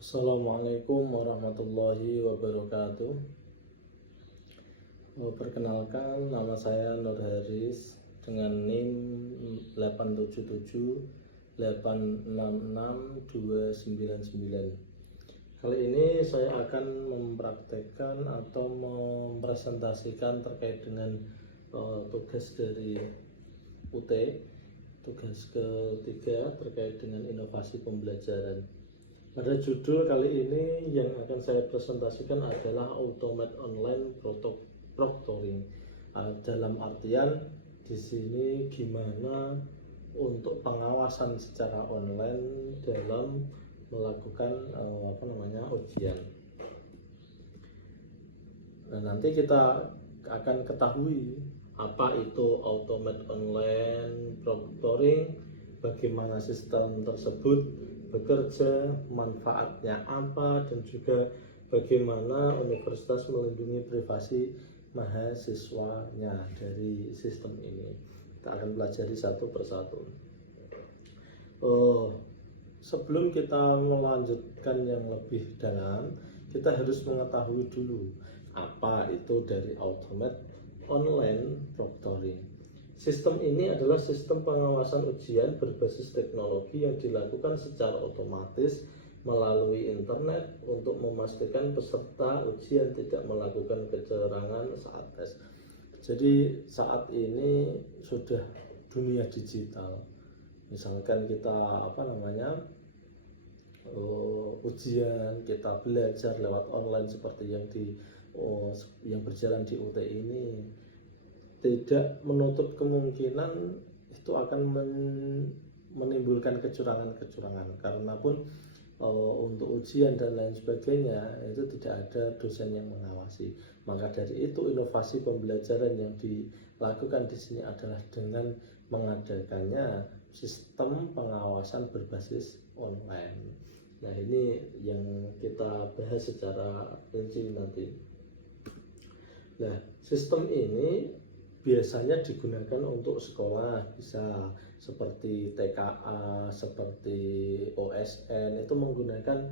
Assalamualaikum warahmatullahi wabarakatuh. Perkenalkan, nama saya Nur Haris dengan NIM 877866299. Kali ini saya akan mempraktekkan atau mempresentasikan terkait dengan tugas dari UT, tugas ketiga terkait dengan inovasi pembelajaran. Pada judul kali ini yang akan saya presentasikan adalah Automate Online Proctoring. Dalam artian di sini gimana untuk pengawasan secara online dalam melakukan ujian. Nah, nanti kita akan ketahui apa itu Automate Online Proctoring, bagaimana sistem tersebut bekerja, manfaatnya apa, dan juga bagaimana universitas melindungi privasi mahasiswanya dari sistem ini. Kita akan pelajari satu persatu. Sebelum kita melanjutkan yang lebih dalam, kita harus mengetahui dulu apa itu dari Automate Online Proctoring. Sistem ini adalah sistem pengawasan ujian berbasis teknologi yang dilakukan secara otomatis melalui internet untuk memastikan peserta ujian tidak melakukan kecurangan saat tes. Jadi saat ini sudah dunia digital. Misalkan kita ujian, kita belajar lewat online seperti yang berjalan di UT ini, tidak menutup kemungkinan itu akan menimbulkan kecurangan-kecurangan, karena pun untuk ujian dan lain sebagainya itu tidak ada dosen yang mengawasi. Maka dari itu inovasi pembelajaran yang dilakukan di sini adalah dengan mengadakannya sistem pengawasan berbasis online. Nah, ini yang kita bahas secara rinci nanti. Nah, sistem ini biasanya digunakan untuk sekolah, bisa seperti TKA, seperti OSN, itu menggunakan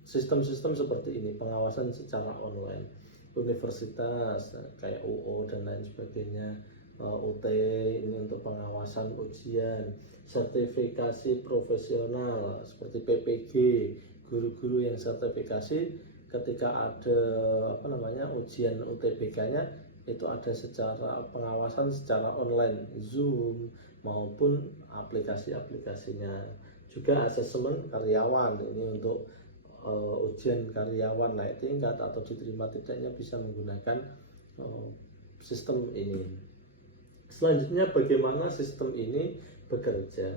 sistem-sistem seperti ini, pengawasan secara online. Universitas kayak UO dan lain sebagainya, UT ini untuk pengawasan ujian, sertifikasi profesional seperti PPG, guru-guru yang sertifikasi ketika ada ujian UTBK-nya itu ada secara pengawasan secara online, Zoom maupun aplikasi-aplikasinya. Juga asesmen karyawan, ini untuk ujian karyawan naik tingkat atau diterima tidaknya bisa menggunakan sistem ini. Selanjutnya, bagaimana sistem ini bekerja?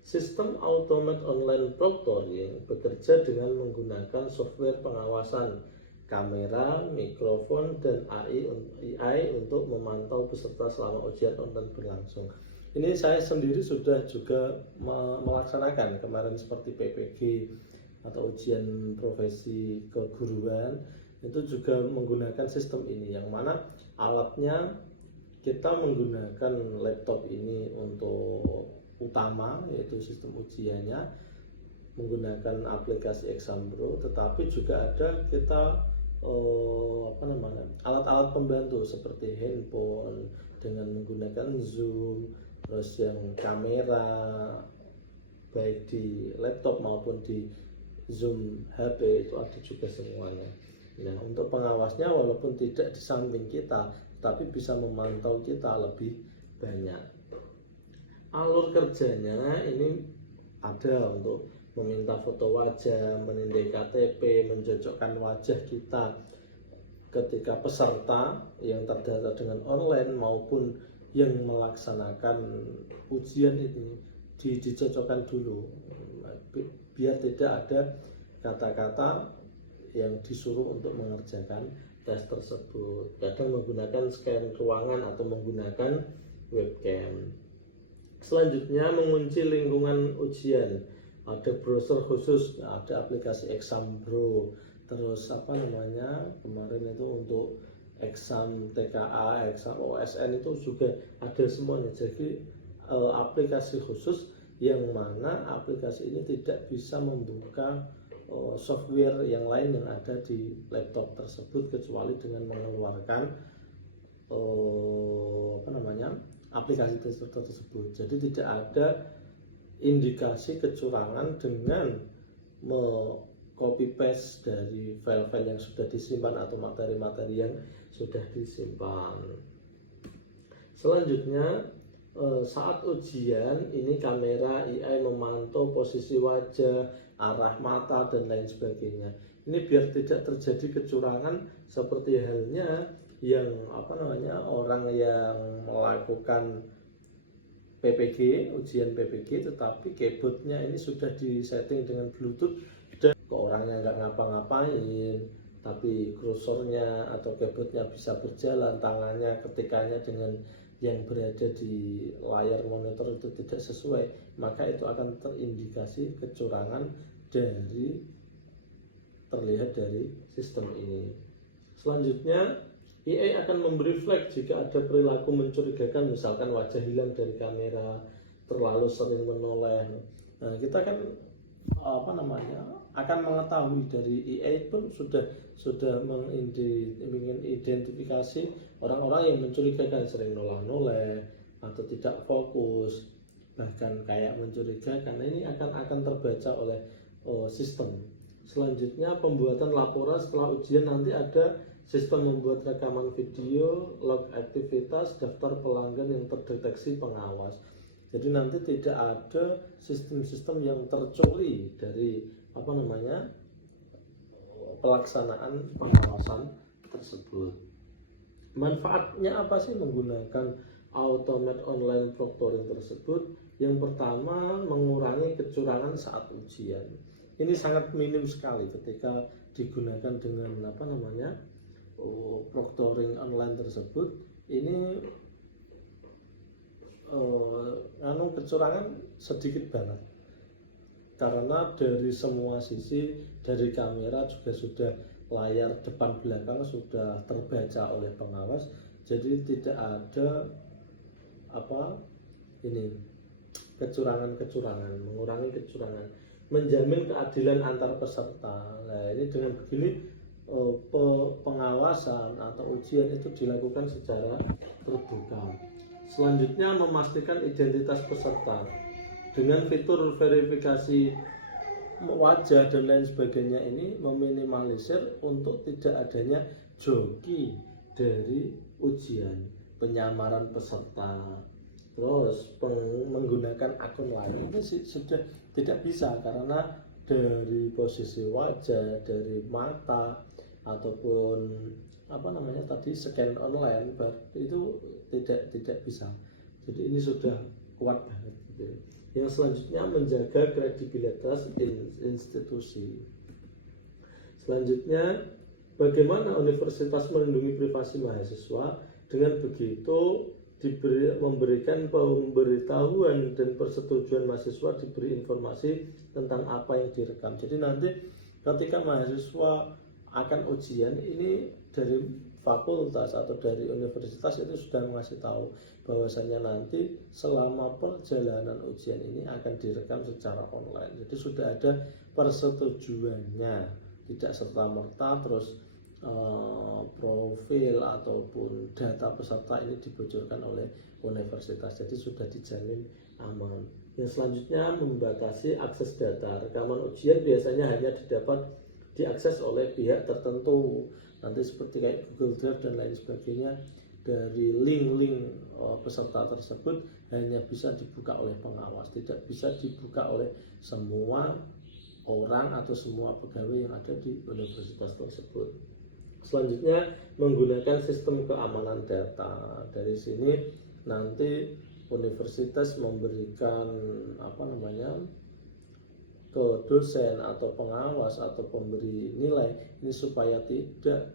Sistem Automate Online Proctoring bekerja dengan menggunakan software pengawasan kamera, mikrofon, dan AI untuk memantau peserta selama ujian online berlangsung. Ini saya sendiri sudah juga melaksanakan kemarin seperti PPG atau ujian profesi keguruan, itu juga menggunakan sistem ini, yang mana alatnya kita menggunakan laptop ini untuk utama, yaitu sistem ujiannya menggunakan aplikasi Exambro, tetapi juga ada kita alat-alat pembantu seperti handphone dengan menggunakan Zoom, terus yang kamera baik di laptop maupun di Zoom HP itu ada juga semuanya. Nah, untuk pengawasnya walaupun tidak di samping kita, tapi bisa memantau kita lebih banyak. Alur kerjanya ini ada untuk meminta foto wajah, menindai KTP, mencocokkan wajah kita ketika peserta yang terdata dengan online maupun yang melaksanakan ujian ini dicocokkan dulu, biar tidak ada kata-kata yang disuruh untuk mengerjakan tes tersebut. Kadang menggunakan scan ruangan atau menggunakan webcam. Selanjutnya, mengunci lingkungan ujian. Ada browser khusus, ada aplikasi Exambro, terus kemarin itu untuk exam TKA, exam OSN itu juga ada semuanya. Jadi aplikasi khusus yang mana aplikasi ini tidak bisa membuka software yang lain yang ada di laptop tersebut kecuali dengan mengeluarkan aplikasi tersebut. Jadi tidak ada indikasi kecurangan dengan copy paste dari file-file yang sudah disimpan atau materi-materi yang sudah disimpan. Selanjutnya, saat ujian ini kamera AI memantau posisi wajah, arah mata dan lain sebagainya. Ini biar tidak terjadi kecurangan seperti halnya yang orang yang melakukan PPG, ujian PPG, tetapi keyboardnya ini sudah disetting dengan Bluetooth dan ke orangnya nggak ngapa-ngapain, tapi kursornya atau keyboardnya bisa berjalan, tangannya ketikannya dengan yang berada di layar monitor itu tidak sesuai, maka itu akan terindikasi kecurangan terlihat dari sistem ini. Selanjutnya, AI akan memberi flag jika ada perilaku mencurigakan, misalkan wajah hilang dari kamera, terlalu sering menoleh. Nah, kita kan akan mengetahui dari AI pun sudah mengidentifikasi orang-orang yang mencurigakan, sering noleh atau tidak fokus, bahkan kayak mencurigakan. Nah, ini akan terbaca oleh sistem. Selanjutnya, pembuatan laporan setelah ujian nanti ada sistem membuat rekaman video, log aktivitas, daftar pelanggan yang terdeteksi pengawas. Jadi nanti tidak ada sistem-sistem yang tercuri dari pelaksanaan pengawasan tersebut. Manfaatnya apa sih menggunakan automate online proctoring tersebut? Yang pertama, mengurangi kecurangan saat ujian. Ini sangat minim sekali ketika digunakan dengan proctoring online tersebut. Ini kecurangan sedikit banget karena dari semua sisi, dari kamera juga sudah, layar depan belakang sudah terbaca oleh pengawas, jadi tidak ada kecurangan, mengurangi kecurangan, menjamin keadilan antar peserta. Nah, ini dengan begini pengawasan atau ujian itu dilakukan secara terbuka. Selanjutnya, memastikan identitas peserta dengan fitur verifikasi wajah dan lain sebagainya. Ini meminimalisir untuk tidak adanya joki dari ujian, penyamaran peserta, terus menggunakan akun lain. Ini sudah tidak bisa karena dari posisi wajah, dari mata ataupun scan online itu tidak bisa. Jadi ini sudah kuat banget gitu. Yang selanjutnya, menjaga kredibilitas institusi. Selanjutnya, bagaimana universitas melindungi privasi mahasiswa? Dengan begitu memberikan pemberitahuan dan persetujuan mahasiswa diberi informasi tentang apa yang direkam. Jadi nanti ketika mahasiswa akan ujian, ini dari fakultas atau dari universitas itu sudah mengasih tahu bahwasannya nanti selama perjalanan ujian ini akan direkam secara online. Jadi sudah ada persetujuannya, tidak serta-merta terus profil ataupun data peserta ini dibocorkan oleh universitas. Jadi sudah dijamin aman. Yang selanjutnya, membatasi akses data. Rekaman ujian biasanya hanya diakses oleh pihak tertentu, nanti seperti kayak Google Drive dan lain sebagainya. Dari link-link peserta tersebut hanya bisa dibuka oleh pengawas, tidak bisa dibuka oleh semua orang atau semua pegawai yang ada di universitas tersebut. Selanjutnya, menggunakan sistem keamanan data. Dari sini nanti universitas memberikan ke dosen atau pengawas atau pemberi nilai ini supaya tidak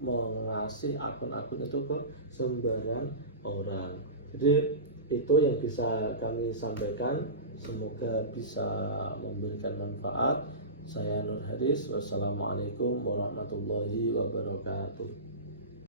mengasih akun-akun itu ke sembarang orang. Jadi itu yang bisa kami sampaikan, semoga bisa memberikan manfaat. Saya Nur Haris, wassalamualaikum warahmatullahi wabarakatuh.